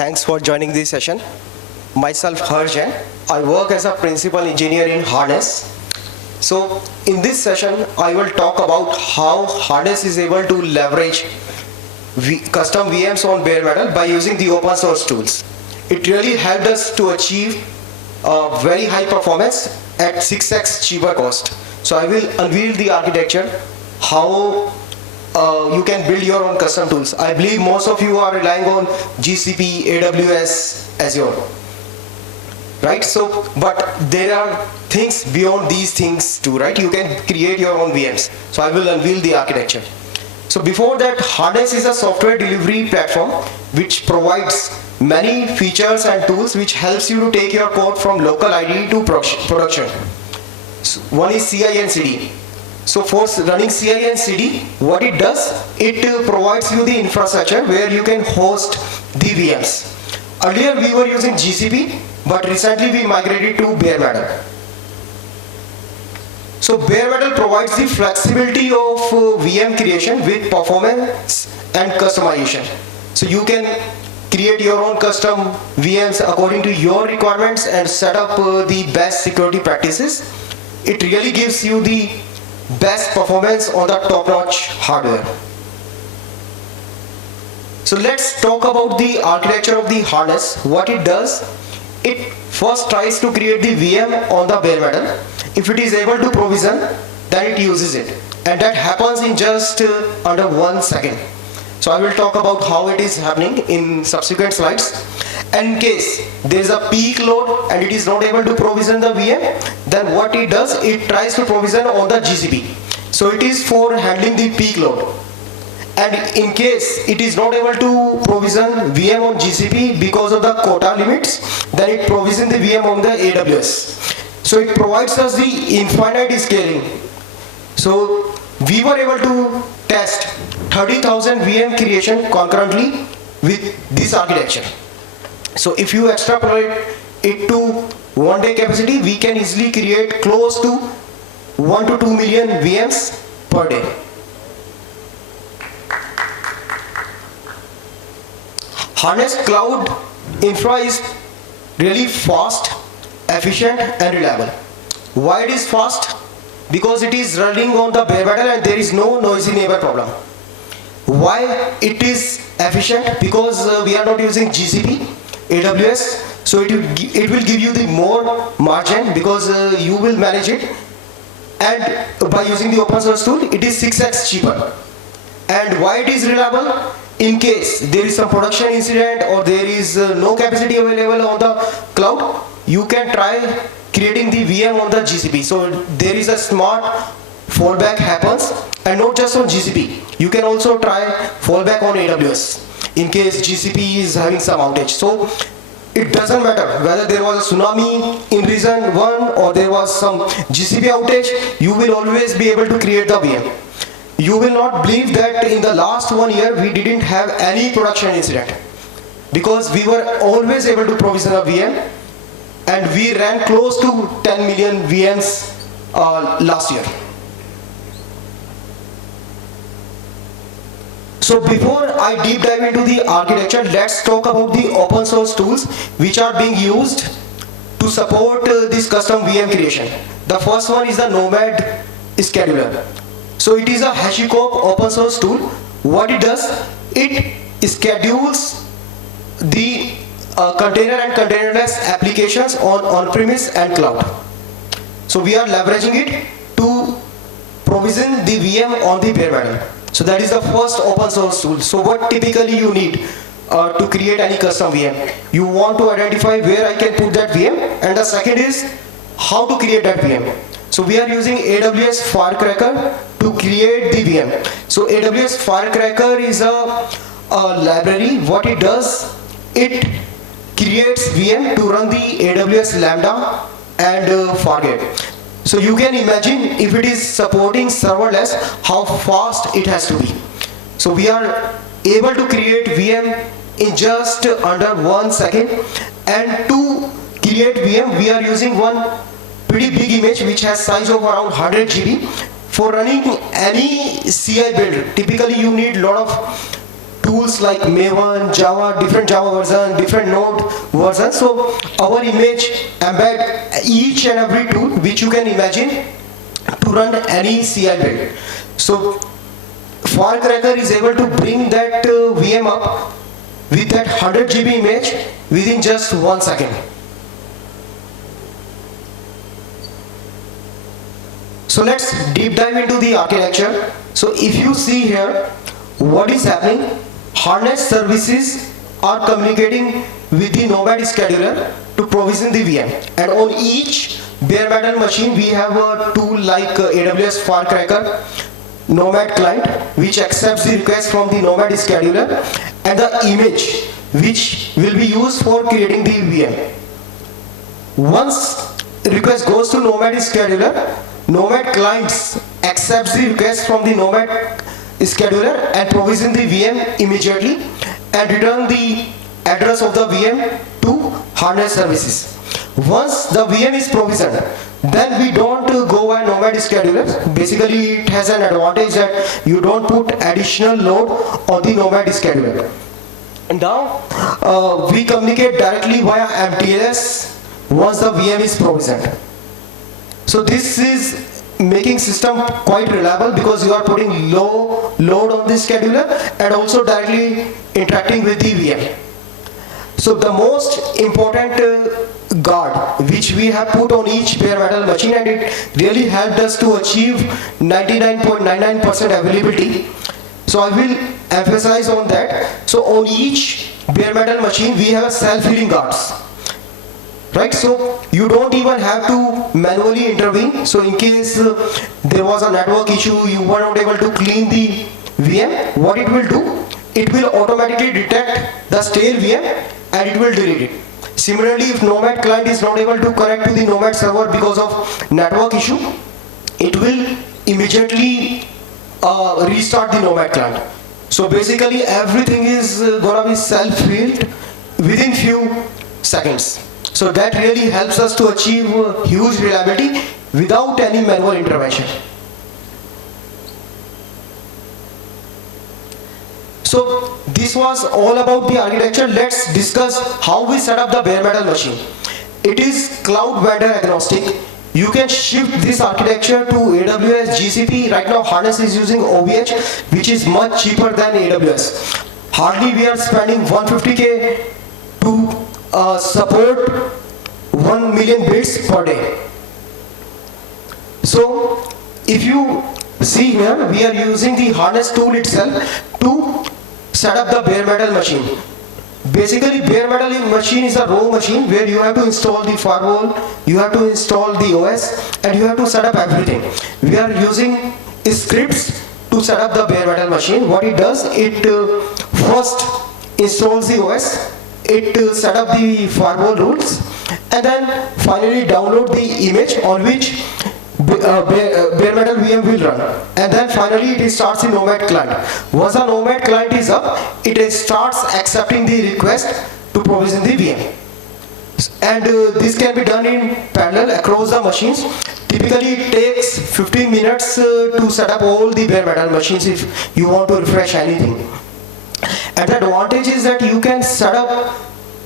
Thanks for joining this session. Myself Harjan. I work as a principal engineer in Harness. So in this session, I will talk about how Harness is able to leverage custom VMs on bare metal by using the open source tools. It really helped us to achieve very high performance at 6x cheaper cost. So I will unveil the architecture, how you can build your own custom tools. I believe most of you are relying on GCP, AWS, Azure, right? So, but there are things beyond these things too, right? You can create your own VMs. So I will unveil the architecture. So before that, Harness is a software delivery platform which provides many features and tools which helps you to take your code from local IDE to production. So one is CI and CD. So for running CI and CD, what it does, it provides you the infrastructure where you can host the VMs. Earlier we were using GCP, but recently we migrated to bare metal. So bare metal provides the flexibility of VM creation with performance and customization. So you can create your own custom VMs according to your requirements and set up the best security practices. It really gives you the best performance on the top-notch hardware. So let's talk about the architecture of the Harness. What it does, it first tries to create the VM on the bare metal. If it is able to provision, then it uses it. And that happens in just under 1 second. So I will talk about how it is happening in subsequent slides. And in case there is a peak load and it is not able to provision the VM, then what it does, it tries to provision on the GCP. So it is for handling the peak load. And in case it is not able to provision VM on GCP because of the quota limits, then it provisions the VM on the AWS. So it provides us the infinite scaling. So we were able to test 30,000 VM creation concurrently with this architecture. So if you extrapolate it to 1 day capacity, we can easily create close to 1 to 2 million VMs per day. Harness Cloud Infra is really fast, efficient and reliable. Why it is fast? Because it is running on the bare metal and there is no noisy neighbor problem. Why it is efficient? Because we are not using GCP, AWS, so it will give you the more margin because you will manage it, and by using the open source tool it is 6x cheaper. And why it is reliable? In case there is some production incident or there is no capacity available on the cloud, you can try creating the VM on the GCP. So there is a smart fallback happens, and not just on GCP. You can also try fallback on AWS in case GCP is having some outage. So it doesn't matter whether there was a tsunami in region 1 or there was some GCP outage, you will always be able to create the VM. You will not believe that in the last 1 year we didn't have any production incident because we were always able to provision a VM, and we ran close to 10 million VMs last year. So before I deep dive into the architecture, let's talk about the open source tools which are being used to support this custom VM creation. The first one is the Nomad Scheduler. So it is a HashiCorp open source tool. What it does, it schedules the container and containerless applications on on-premise and cloud. So we are leveraging it to provision the VM on the bare metal. So that is the first open source tool. So what typically you need to create any custom VM? You want to identify where I can put that VM, and the second is how to create that VM. So we are using AWS Firecracker to create the VM. So AWS Firecracker is a library. What it does, it creates VM to run the AWS Lambda and Fargate. So you can imagine if it is supporting serverless, how fast it has to be. So we are able to create VM in just under 1 second, and to create VM we are using one pretty big image which has size of around 100 GB. For running any CI build, typically you need a lot of tools like Maven, Java, different Java version, different Node version. So our image embed each and every tool which you can imagine to run any CI build. So Firecracker is able to bring that VM up with that 100 GB image within just 1 second. So let's deep dive into the architecture. So if you see here, what is happening? Harness services are communicating with the Nomad scheduler to provision the VM. And on each bare metal machine, we have a tool like AWS Firecracker Nomad client, which accepts the request from the Nomad scheduler and the image which will be used for creating the VM. Once request goes to Nomad scheduler, Nomad clients accepts the request from the Nomad scheduler and provision the VM immediately and return the address of the VM to Harness services. Once the VM is provisioned, then we don't go by Nomad scheduler. Basically, it has an advantage that you don't put additional load on the Nomad scheduler. And now we communicate directly via MTLS once the VM is provisioned. So this is making system quite reliable because you are putting low load on the scheduler and also directly interacting with the VM. So the most important guard which we have put on each bare metal machine, and it really helped us to achieve 99.99% availability. So I will emphasize on that. So on each bare metal machine we have a self-healing guards. Right, so you don't even have to manually intervene. So in case there was a network issue, you were not able to clean the VM, what it will do? It will automatically detect the stale VM and it will delete it. Similarly, if Nomad client is not able to connect to the Nomad server because of network issue, it will immediately restart the Nomad client. So basically everything is gonna be self-healed within few seconds. So that really helps us to achieve huge reliability without any manual intervention. So this was all about the architecture. Let's discuss how we set up the bare metal machine. It is cloud vendor agnostic. You can shift this architecture to AWS, GCP. Right now Harness is using OVH, which is much cheaper than AWS. Hardly we are spending 150K to support 1 million bits per day. So if you see here, we are using the Harness tool itself to set up the bare metal machine. Basically bare metal machine is a raw machine where you have to install the firewall, you have to install the OS, and you have to set up everything. We are using scripts to set up the bare metal machine. What it does, it first installs the OS, it set up the firewall rules, and then finally download the image on which bare metal VM will run, and then finally it starts the Nomad client. Once the Nomad client is up, it starts accepting the request to provision the VM, and this can be done in parallel across the machines. Typically it takes 15 minutes to set up all the bare metal machines if you want to refresh anything. And the advantage is that you can set up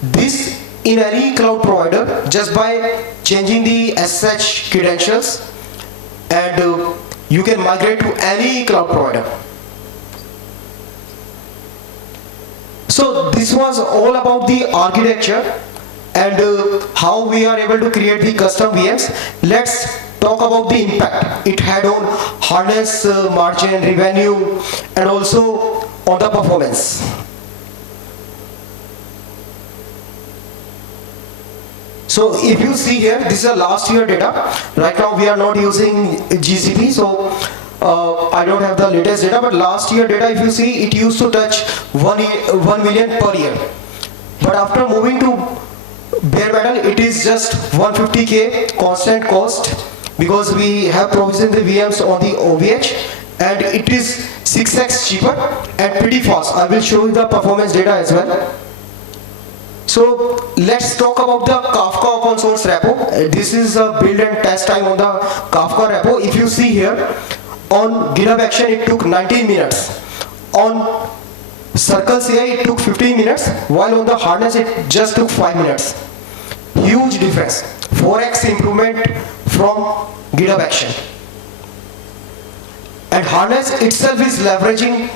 this in any cloud provider just by changing the SSH credentials, and you can migrate to any cloud provider. So this was all about the architecture and how we are able to create the custom VMs. Let's talk about the impact it had on Harness margin, revenue, and also on the performance. So if you see here, this is a last year data. Right now we are not using GCP, so I don't have the latest data, but last year data, if you see, it used to touch 1 million per year. But after moving to bare metal, it is just 150K constant cost because we have provisioned the VMs on the OVH, and it is 6x cheaper and pretty fast. I will show you the performance data as well. So let's talk about the Kafka open source repo. This is a build and test time on the Kafka repo. If you see here, on GitHub action it took 19 minutes. On Circle CI it took 15 minutes, while on the harness it just took 5 minutes. Huge difference, 4x improvement from GitHub Action. And harness itself is leveraging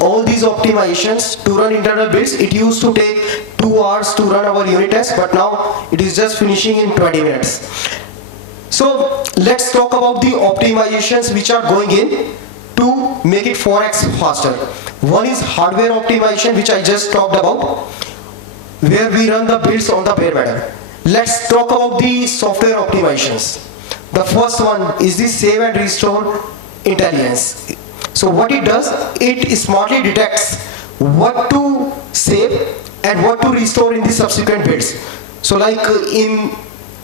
all these optimizations to run internal builds. It used to take 2 hours to run our unit test, but now it is just finishing in 20 minutes. So let's talk about the optimizations which are going in to make it 4x faster. One is hardware optimization, which I just talked about, where we run the builds on the bare metal. Let's talk about the software optimizations. The first one is the save and restore intelligence. So what it does, it smartly detects what to save and what to restore in the subsequent builds. So like in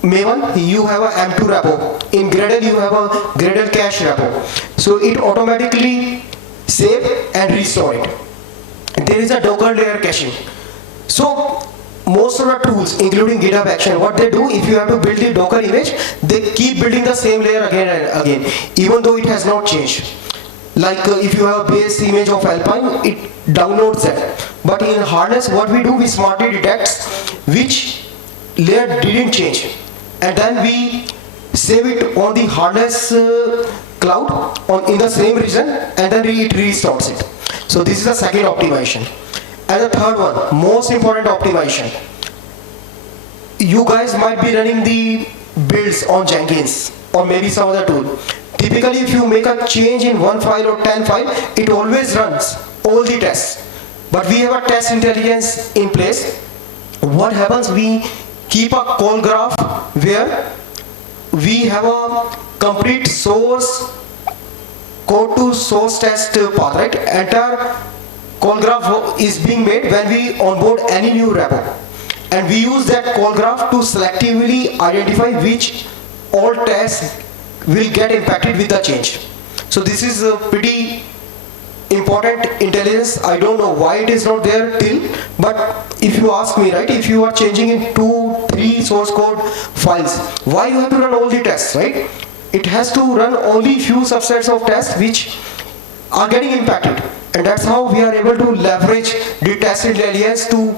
Maven, you have a M2 repo. In Gradle, you have a Gradle cache repo. So it automatically save and restore it. There is a Docker layer caching. So most of the tools, including GitHub Action, what they do, if you have to build the Docker image, they keep building the same layer again and again, even though it has not changed. Like if you have a base image of Alpine, it downloads that. But in Harness, what we do, we smartly detect which layer didn't change. And then we save it on the Harness cloud in the same region, and then it restores it. So this is the second optimization. And the third one, most important optimization. You guys might be running the builds on Jenkins or maybe some other tool. Typically, if you make a change in 1 file or 10 file, it always runs all the tests. But we have a test intelligence in place. What happens, we keep a call graph where we have a complete source code to source test path, right? Entire call graph is being made when we onboard any new repo, and we use that call graph to selectively identify which all tests will get impacted with the change. So this is a pretty important intelligence. I don't know why it is not there till, but if you ask me, right, if you are changing in 2-3 source code files, why you have to run all the tests, right? It has to run only few subsets of tests which are getting impacted. And that's how we are able to leverage the test intelligence to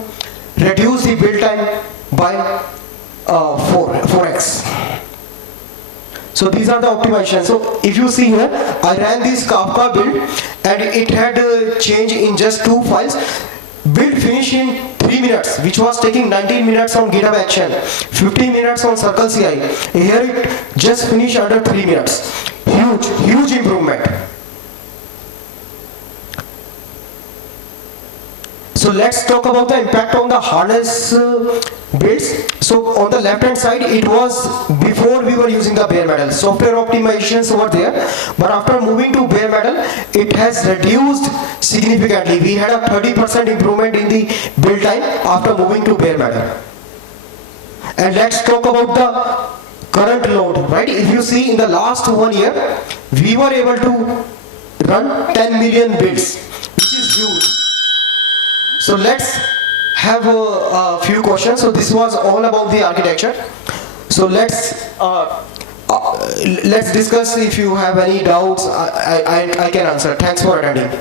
reduce the build time by 4x. So these are the optimizations. So if you see here, I ran this Kafka build and it had a change in just 2 files. Build finished in 3 minutes, which was taking 19 minutes on GitHub Action, 15 minutes on Circle CI. Here it just finished under 3 minutes. Huge improvement. So let's talk about the impact on the Harness builds. So on the left hand side, it was before we were using the bare metal. Software optimizations were there, but after moving to bare metal, it has reduced significantly. We had a 30% improvement in the build time after moving to bare metal. And let's talk about the current load, right? If you see in the last 1 year, we were able to run 10 million builds, which is huge. So let's have a few questions. So this was all about the architecture. So let's discuss. If you have any doubts, I can answer. Thanks for attending.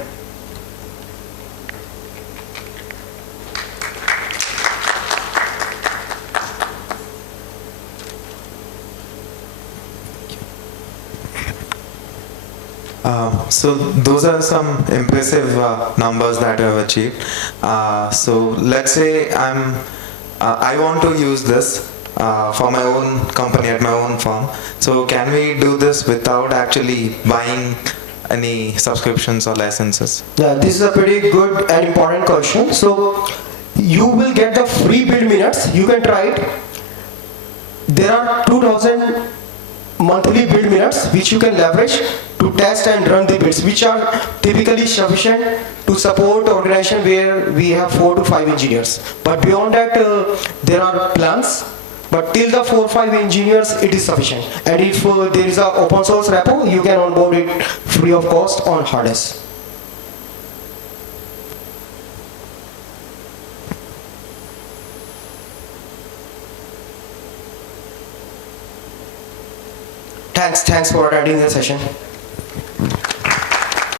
So those are some impressive numbers that you have achieved. So let's say I want to use this for my own company at my own firm. So can we do this without actually buying any subscriptions or licenses? Yeah, this is a pretty good and important question. So you will get the free build minutes. You can try it. There are 2000 monthly build minutes which you can leverage to test and run the builds, which are typically sufficient to support organization where we have 4 to 5 engineers. But beyond that, there are plans. But till the 4 or 5 engineers, it is sufficient. And if there is an open source repo, you can onboard it free of cost on Harness. Thanks for attending the session.